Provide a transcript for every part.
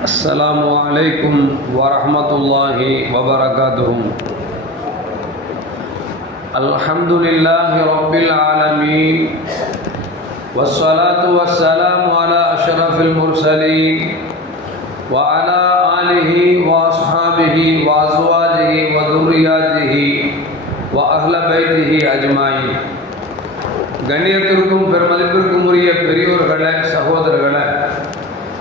السلام عليكم ورحمة الله وبركاته الحمد لله رب العالمين والصلاة والسلام على أشرف المرسلين وعلى آله وأصحابه وأزواجه وذرياته وأهل بيته أجمعين கண்ணியத்திற்கும் பெருமதிப்பிற்கும் உரிய பெரியோர்களே சகோதரர்களே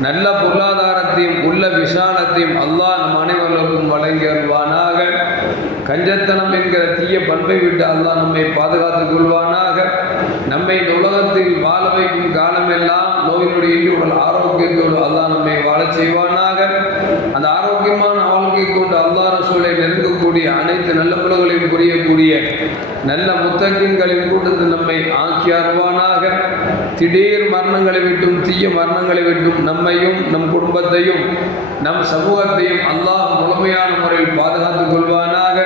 நல்ல பொருளாதாரத்தையும் உள்ள விசாலத்தையும் அல்லாஹ் நம் அனைவர்களுக்கும் வழங்கி வருவானாக கஞ்சத்தனம் என்கிற தீய பண்பை விட்டு அல்லாஹ் நம்மை பாதுகாத்துக் கொள்வானாக. நம்மை இந்த உலகத்தில் வாழ வைக்கும் காலமெல்லாம் நோயினுடைய இன்றி உடல் ஆரோக்கியத்தோடு அல்லாஹ் நம்மை வாழச் செய்வானாக. அந்த ஆரோக்கிய வாங்கிக் கொண்டு அல்லாஹ் ரசூலை நெருங்கக்கூடிய அனைத்து நல்ல முலகளையும் புரியக்கூடிய நல்ல முத்தகின்களின் கூட்டத்து நம்மை ஆக்கி அருவானாக திடீர் மரணங்களை விட்டும் தீய மரணங்களை விட்டும் நம்மையும் நம் குடும்பத்தையும் நம் சமூகத்தையும் அல்லாஹ் முழுமையான முறையில் பாதுகாத்துக் கொள்வானாக.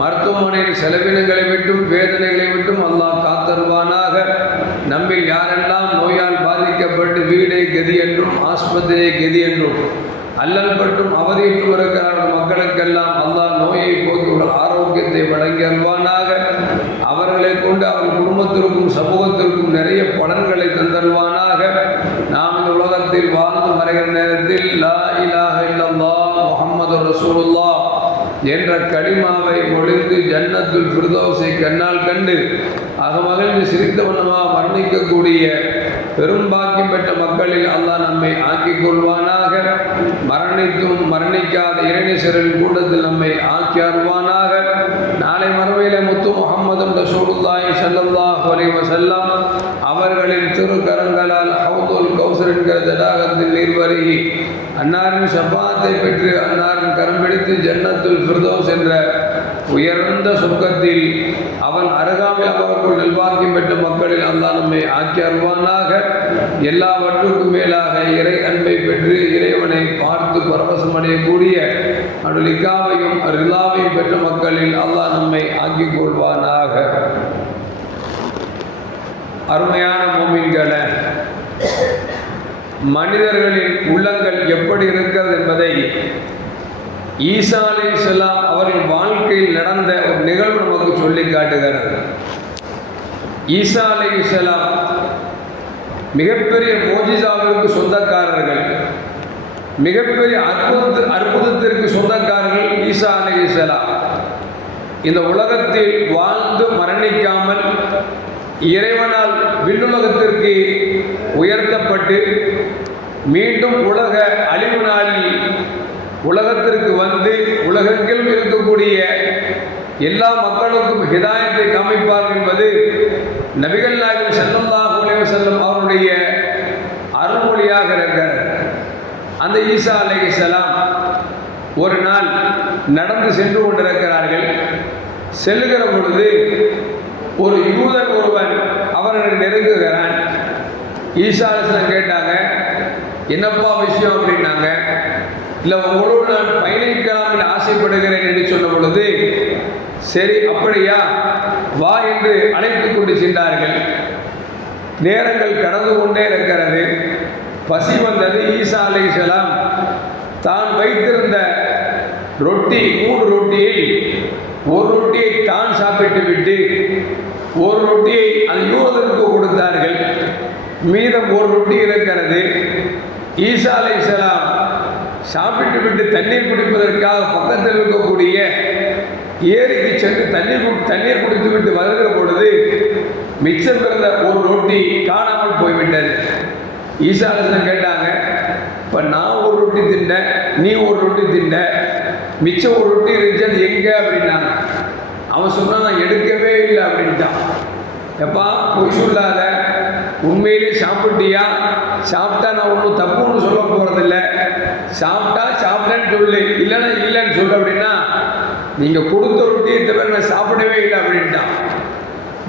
மருத்துவமனையின் செலவினங்களை விட்டும் வேதனைகளை விட்டும் அல்லாஹ் காத்தருவானாக. நம்மில் யாரெல்லாம் நோயால் பாதிக்கப்பட்டு வீடை கதி என்றும் ஆஸ்பத்திரியை கதி என்றும் அல்லல் பட்டும் அவதிக்கு வருகிறார் மக்களுக்கெல்லாம். அல்லாஹ் நோயை போக்கி ஒரு ஆரோக்கியத்தை வழங்கி அல்வானாக அவர்களை கொண்டு அவர் குடும்பத்திற்கும் சமூகத்திற்கும் நிறைய பலன்களை தந்தல்வானாக நாம் இந்த உலகத்தில் வாழ்ந்து மறைகிற நேரத்தில் லா இலாக இல்லல்லா முகமது ரசூலுல்லா என்ற களிமாவை ஒளிந்து ஜன்னத்துல் ஃபிர்தௌஸை கண்ணால் கண்டு அகமகிழ்ந்து சிரித்தவனமாக மரணிக்கக்கூடிய பெரும் பாக்கியம் பெற்ற மக்களில் அல்லாஹ் நம்மை ஆக்கிக் கொள்வானாக. மரணித்தும் மரணிக்காத இறைநீசரின் கூட்டத்தில் நம்மை ஆக்கி அருவானாக நாளை மறுமையிலே முத்து முகம்மதும் ரசூலுல்லாஹி ஸல்லல்லாஹு அலைஹி வஸல்லம் அவர்களின் திருக்கரங்களால் ஹவுதுல் கௌசர் என்கிற தடாகத்தில் நீர் வருகி அன்னாரின் சப்பாத்தை பெற்று அன்னாரின் கரம் பிடித்து ஜன்னத்துல் ஃபிர்தோஸ் என்ற உயர்ந்த சொர்க்கத்தில் அவன் அருகாமையில் அவருக்குள் நல்வாக்கியம் பெற்ற மக்களில் அல்லா நம்மை ஆக்கி அருவானாக. எல்லாவற்றுக்கும் மேலாக இறை அன்பை பெற்று இறைவனை பார்த்து பரவசமடையக்கூடிய அனுலிக்காவையும் ரிலாவையும் பெற்ற மக்களில் அல்லாஹ் நம்மை ஆக்கிக் கொள்வானாக. அருமையான மூமின்களை மனிதர்களின் உள்ளங்கள் எப்படி இருக்கிறது என்பதை ஈசா அலி செல்லாம் அவரின் வாழ்க்கையில் நடந்த ஒரு நிகழ்வு நமக்கு சொல்லி காட்டுகிறது. ஈசா அலி செல்லாம் மிகப்பெரிய மோஜிசாவிற்கு சொந்தக்காரர்கள். மிகப்பெரிய அற்புத அற்புதத்திற்கு சொந்தக்காரர்கள் ஈசா அலி செலாம் இந்த உலகத்தில் வாழ்ந்து மரணிக்காமல் இறைவனால் விண்ணுலகத்திற்கு உயர்த்தப்பட்டு மீண்டும் உலக அழிவு நாளில் உலகத்திற்கு வந்து உலகெங்கிலும் இருக்கக்கூடிய எல்லா மக்களுக்கும் ஹிதாயத்தை காமிப்பார் என்பது நபிகள் நாயகம் செல்லல்லாஹு அலைஹி செல்லம் அவருடைய அருள்மொழியாக இருக்கிறார் அந்த ஈசா அலைஹிஸ்ஸலாம் ஒரு நாள் நடந்து சென்று கொண்டிருக்கிறார்கள். செல்லுகிற பொழுது ஒரு யூதன் ஒருவன் அவர்களை நெருங்குகிறான். ஈசா அலிஸ்லாம் கேட்டாங்க என்னப்பா விஷயம்? அப்படின்னாங்க. இல்லை உங்களோடு நான் பயணிக்கலாம் என்று ஆசைப்படுகிறேன் என்று சொன்ன பொழுது சரி அப்படியா? வா என்று அழைத்து கொண்டு சென்றார்கள். நேரங்கள் கடந்து கொண்டே இருக்கிறது. பசி வந்தது. ஈசா அலைசலாம் தான் வைத்திருந்த ரொட்டி மூன்று ரொட்டியை ஒரு ரொட்டியை தான் சாப்பிட்டு விட்டு ஒரு ரொட்டியை அந்த யூதருக்கு கொடுத்தார்கள். மீதம் ஒரு ரொட்டி இருக்கிறது. ஈசா அலைசலாம் சாப்பிட்டு விட்டு தண்ணீர் குடிப்பதற்காக பக்கத்தில் இருக்கக்கூடிய ஏரிக்கு சென்று தண்ணீர் தண்ணீர் குடித்து விட்டு வருகிற பொழுது மிச்சம் பிறந்த ஒரு ரொட்டி காணாமல் போய்விட்டது. ஈசா கேட்டாங்க இப்போ நான் ஒரு ரொட்டி தின்னேன் நீ ஒரு ரொட்டி தின்ன மிச்சம் ஒரு ரொட்டி இருந்துச்சு அது எங்கே? அப்படின்னாங்க. அவன் சொன்னான் நான் எடுக்கவே இல்லை அப்படின்ட்டான். எப்பா பொய் சொல்லாத. உண்மையிலே சாப்பிட்டியா? சாப்பிட்டா நான் ஒன்றும் தப்புன்னு சொல்ல போகிறதில்ல சாப்பிட்டா சாப்பிட்டேன்னு சொல்லு. இல்லைன்னா இல்லைன்னு சொல்லு அப்படின்னா நீங்கள் கொடுத்த ரொட்டி இந்த பேர் நான் சாப்பிடவே இல்லை அப்படின்ட்டான்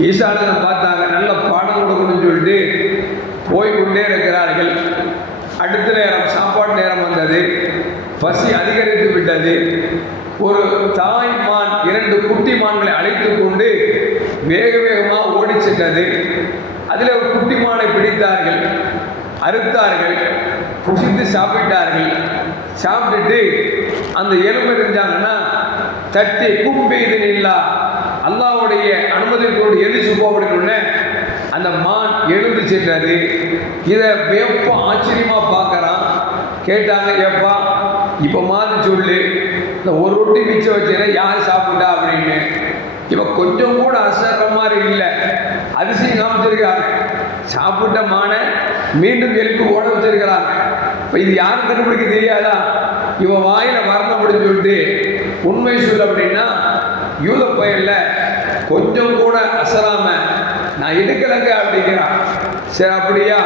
ஈசானனை பார்த்தாங்க நல்ல பாடம் கொடுக்கணும்னு சொல்லிட்டு போய் கொண்டே இருக்கிறார்கள். அடுத்த நேரம் சாப்பாடு நேரம் வந்தது. பசி அதிகரித்து விட்டது. ஒரு தாய் மான் இரண்டு குட்டி மான்களை அழைத்து கொண்டு வேக வேகமாக ஓடி சென்றது. அதில் ஒரு குட்டி மானை பிடித்தார்கள் அறுத்தார்கள். புசித்து சாப்பிட்டார்கள். சாப்பிட்டுட்டு அந்த எலும்பு இருந்தாங்கன்னா தட்டி கும்பெய்து இல்லா. அல்லாவுடைய அனுமதி கொண்டு எரிச்சு போகணும்னு அந்த மான் எழுந்து சென்றது. இதை வெப்ப ஆச்சரியமாக பார்க்கறான். கேட்டாங்க ஏப்பா இப்போ மாதிரி சொல்லு. இந்த ஒரு ரொட்டி மிச்சம் வச்சுனா யார் சாப்பிட்டா? அப்படின்னு. இவன் கொஞ்சம் கூட அசர்ற மாதிரி இல்லை. அதிசயம் காமிச்சிருக்காங்க சாப்பிட்ட மானை மீண்டும் எழுப்பி ஓட வச்சிருக்கிறான். இப்போ இது யாரும் கண்டுபிடிக்க தெரியாதா? இவன் வாயில மரணம் அப்படின்னு சொல்லிட்டு உண்மை சொல்ல அப்படின்னா யூத பயல்ல கொஞ்சம் கூட அசராம நான் எடுக்கலங்க அப்படிங்கிறான். சரி அப்படியா?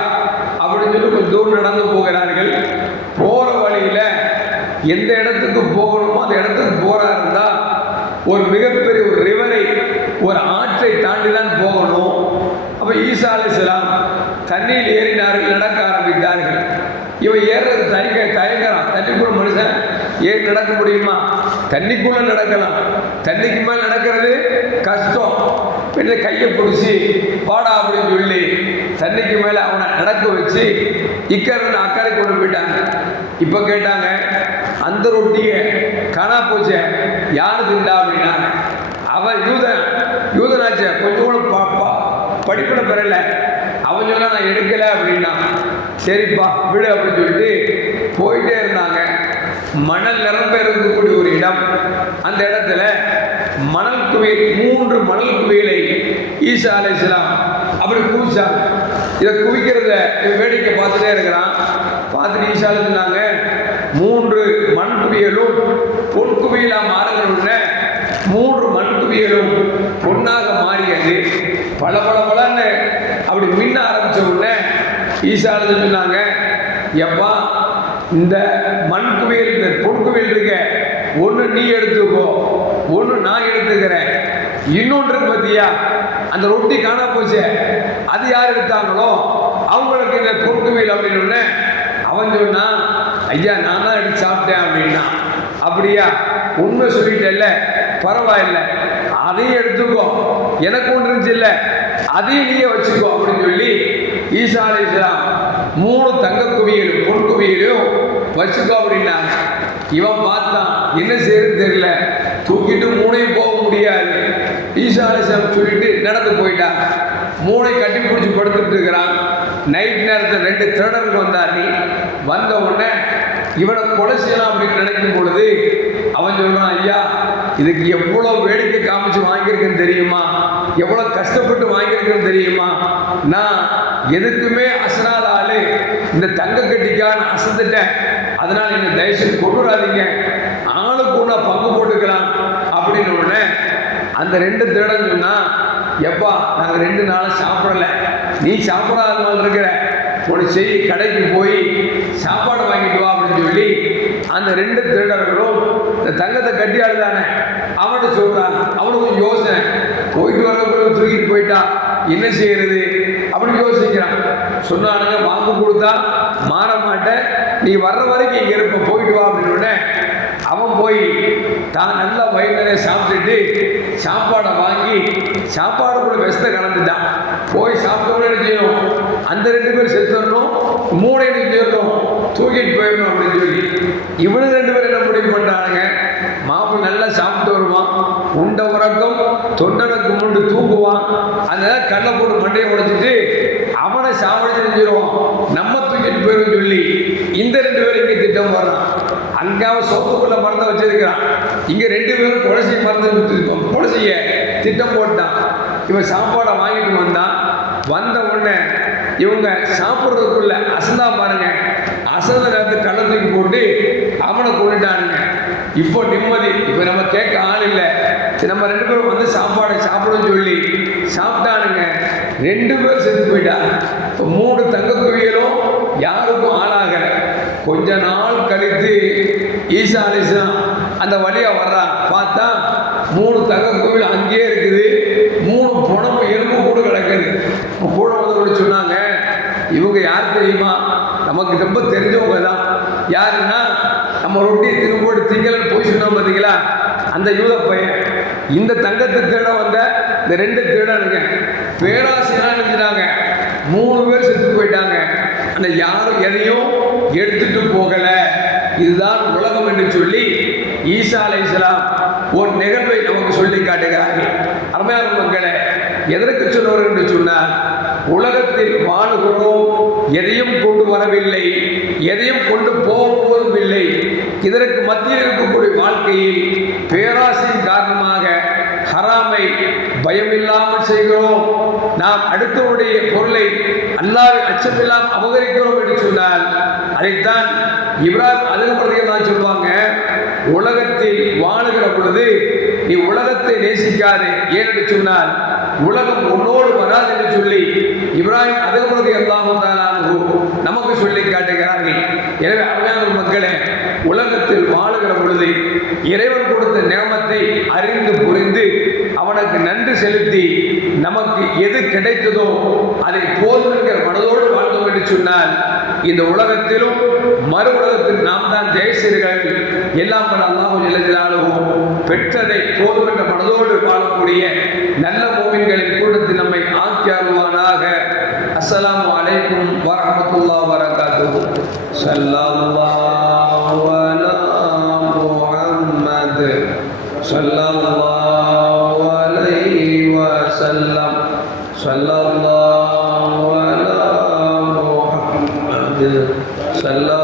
அப்படின்னு சொல்லி கொஞ்சம் தூரம் நடந்து போகிறார்கள். போற வழியில எந்த இடத்துக்கு போகணுமோ அந்த இடத்துக்கு போறா இருந்தா ஒரு மிகப்பெரிய ஒரு ரிவரை ஒரு ஆற்றை தாண்டி தான் போகணும். அப்போ ஈசா அலிஸ்லாம் தண்ணியில் ஏறினார்கள் நடக்க ஆரம்பித்தார்கள். இவன் ஏறுறது தனிக்க தயங்குறான். தண்ணிக்குள்ள மனுஷன் ஏறி நடக்க முடியுமா? தண்ணிக்குள்ள நடக்கலாம். தண்ணிக்கு மேல் நடக்கிறது கஷ்டம். பின்ன கையை பிடிச்சி பாடா அப்படின்னு சொல்லி தண்ணிக்கு மேலே அவனை நடக்க வச்சு இக்கருந்து அக்கறை கொண்டு போயிட்டாங்க. இப்போ கேட்டாங்க அந்த ரொட்டியை காணா போச்சே யார் திண்டா அப்படின்னாங்க அவன் யூதன் யூதனாச்சே கொஞ்சம் கூட பா பா படிப்பிட அவன் சொன்னா நான் எடுக்கல அப்படின்னா சரிப்பா விடு அப்படின்னு சொல்லிட்டு போயிட்டே இருந்தாங்க. மணல் நிரம்ப இருக்கக்கூடிய ஒரு இடம். அந்த இடத்துல மணல் குவியல் மூன்று மணல் குவியலை ஈசா அலைஹிஸ்ஸலாம் அப்படி குவிச்சாங்க. இதை குவிக்கிறத வேடிக்கை பார்த்துட்டே இருக்கிறான். பார்த்துட்டு ஈசா சொன்னாங்க மூன்று மண் குவியலும் பொன் குவியலாக மாறுகிறோன்னு மூன்று மண் குவியலும் ஈசானது சொன்னாங்க எப்பா இந்த மண் குவியல் இந்த பொற்குவியல் இருக்க. ஒன்று நீ எடுத்துக்கோ ஒன்று நான் எடுத்துக்கிறேன். இன்னொன்று பார்த்தியா அந்த ரொட்டி காண போச்சே. அது யார் எடுத்தாங்களோ அவங்களுக்கு இந்த பொற்குவியல் அப்படின்னு உடனே அவன் சொன்னான் ஐயா நான் தான் எடுத்து சாப்பிட்டேன் அப்படின்னா அப்படியா? உண்மை சொல்லிட்டேல்ல பரவாயில்ல. அதையும் எடுத்துக்கோ. எனக்கு ஒன்று இருந்துச்சு இல்லை. அதையும் நீயே வச்சுக்கோ அப்படின்னு சொல்லி ஈசா அலைஹிஸ்ஸலாம் மூணு தங்க குவியலும் பொன் குவியலையும் வச்சுக்கோ அப்படின்னா இவன் பார்த்தான் என்ன செய்யறது தெரியல. தூக்கிட்டு மூணையும் போக முடியாது. ஈசா அலைஹிஸ்ஸலாம் சொல்லிட்டு நடந்து போயிட்டான். மூளை கட்டி பிடிச்சி படுத்துட்டு இருக்கிறான். நைட் நேரத்தில் ரெண்டு திருடர்கள் வந்தார்கள். வந்த உடனே இவனை கொலை செய்யலாம் அப்படின்னு நினைக்கும் பொழுது அவன் சொல்றான் ஐயா இதுக்கு எவ்வளோ வேடிக்கை காமிச்சு வாங்கியிருக்குன்னு தெரியுமா? எவ்வளோ கஷ்டப்பட்டு வாங்கியிருக்கேன்னு தெரியுமா? நான் எதுக்குமே அசனாத ஆளு. இந்த தங்க கட்டிக்காக நான் அசந்துட்டேன். அதனால் என்னை தயவுசெய்து கொண்டுடாதீங்க ஆளுக்கு ஒன்றா பங்கு போட்டுக்கலாம் அப்படின்னு உடனே அந்த ரெண்டு திருடன் எப்பா நாங்கள் ரெண்டு நாளாக சாப்பிடல. நீ சாப்பிடாத நாள் இருக்கிற உனக்கு செய்தி கடைக்கு போய் சாப்பாடு வாங்கிட்டு வா அப்படின்னு சொல்லி அந்த ரெண்டு திருடர்களும் இந்த தங்கத்தை கட்டி ஆளுதானே அவன்கிட்ட சொல்றான் அவனுக்கு யோசனை தூக்கிட்டு போயிட்டா என்ன செய்யறது? அப்படின்னு யோசிக்கிறான். சொன்னானுங்க வாக்கு கொடுத்தா மாற மாட்டேன். நீ வர்ற வரைக்கும் இங்கே இருப்ப போயிட்டு வா அப்படின்னு உடனே அவன் போய் தான் நல்லா வயிறு சாப்பிட்டுட்டு சாப்பாடை வாங்கி சாப்பாடுக்குள்ள விஷத்தை கலந்துட்டான். போய் சாப்பிட்டோன்னு செய்யணும்? அந்த ரெண்டு பேரும் செத்துடணும் மூணு என்ன செய்யணும்? தூக்கிட்டு போயிடணும் அப்படின்னு சொல்லி. இவனு ரெண்டு பேரும் என்ன முடிவு பண்ணுறானுங்க மாப்பிள்ளை நல்லா சாப்பிட்டு வருவான். உண்ட உறக்கம் தொண்டனுக்கு முண்டு தூங்குவான். அந்த கல்லை போட்டு மண்டையை உடைச்சிட்டு அவனை சாவடிச்சு செஞ்சிருவான் நம்ம தூக்கிட்டு போயிடும் சொல்லி இந்த ரெண்டு பேரும் இங்கே திட்டம் போடுறான். அங்கே அவன் சொத்துக்குள்ள மறந்து வச்சிருக்கிறான். இங்கே ரெண்டு பேரும் குலசையை மறந்து விட்டுருக்கோம் குலசைய திட்டம் போட்டான். இவன் சாப்பாடை வாங்கிட்டு வந்தான். வந்த உடனே இவங்க சாப்பிட்றதுக்குள்ள அசந்தா பாருங்க. அசந்த நேரத்துக்கு கள்ள தூக்கி போட்டு அவனை கொண்டுட்டானுங்க இப்போ நிம்மதி. இப்போ நம்ம கேட்க ஆள் இல்லை. நம்ம ரெண்டு பேரும் வந்து சாப்பாடை சாப்பிடணும்னு சொல்லி சாப்பிட்டானுங்க ரெண்டு பேர் செத்து போயிட்டா. இப்போ மூணு தங்க யாருக்கும் ஆளாக கொஞ்ச நாள் கழித்து ஈசா அலிஸ்லாம் அந்த வழியாக வர்றான் பார்த்தா மூணு தங்க கோவில் அங்கேயே இருக்குது. மூணு புணமும் எலும்பு கூடு கிடக்குது. கூட வந்து சொன்னாங்க இவங்க யார் தெரியுமா? நமக்கு ரொம்ப தெரிஞ்சவங்க தான் யாருன்னா நம்ம ரொட்டி திரும்போடு திங்கலன் போய் சொன்னோம் பார்த்தீங்களா அந்த யூத பையன். இந்த தங்கத்து திருட வந்த இந்த ரெண்டு திருடனுங்க பேராசையெல்லாம் நினைச்சிட்டாங்க மூணு பேர் செத்து போயிட்டாங்க. அந்த யாரும் எதையும் எடுத்துட்டு போகல. இதுதான் உலகம் என்று சொல்லி ஈசா இஸ்லாம் ஒரு நிகழ்வை நமக்கு சொல்லி காட்டுகிறார்கள். அருமையான மக்களே எதற்கு சொன்னவர் என்று சொன்னால் உலகத்தில் வாழுகிறோம் எதையும் கொண்டு வரவில்லை எதையும் கொண்டு போக போவதும் இல்லை. இதற்கு மத்தியில் இருக்கக்கூடிய வாழ்க்கையில் பேராசையின் காரணமாக ஹராமை பயமில்லாமல் செய்கிறோம். நாம் அடுத்தவருடைய பொருளை அல்லாஹ் அச்சமில்லாமல் அபகரிக்கிறோம் என்று சொன்னால் அதைத்தான் இப்ராஹிம் அதிகப்படுறதை தான் சொல்லுவாங்க உலகத்தில் வாழுகிற பொழுது நீ உலகத்தை நேசிக்காதே. ஏனென்று சொன்னால் உலகம் உன்னோடு வராது என்று சொல்லி இப்ராஹிம் அதிகப்படுறது எல்லாமும் நமக்கு சொல்லி காட்டுகிறார்கள். எனவே அருமையான மக்களே உலகத்தில் வாழுகிற பொழுது இறைவன் கொடுத்த நியமத்தை அறிந்து புரிந்து அவனுக்கு நன்றி செலுத்தி நமக்கு எது கிடைத்ததோ அதை போதும் என்கிற மனதோடு வாழ்ந்தோம் என்று சொன்னால் இந்த உலகத்திலும் மறு உலகத்தில் நாம் தான் ஜெயசீர்கள் எல்லாம் பல அல்லாஹும் எழுதினாலும் பெற்றதை போதும் என்ற மனதோடு வாழக்கூடிய நல்ல மூமின்களின் கூட்டத்தில் நம்மை ஆக்கியாருவானாக அஸ்லாம் அஸ்ஸலாமு அலைக்கும் வரஹ்மத்துல்லாஹி வரகாத்துஹு ஸல்லல்லாஹு அலா ஸல்லல்லாஹு அலா முஹம்மத் ஸல்லல்லாஹு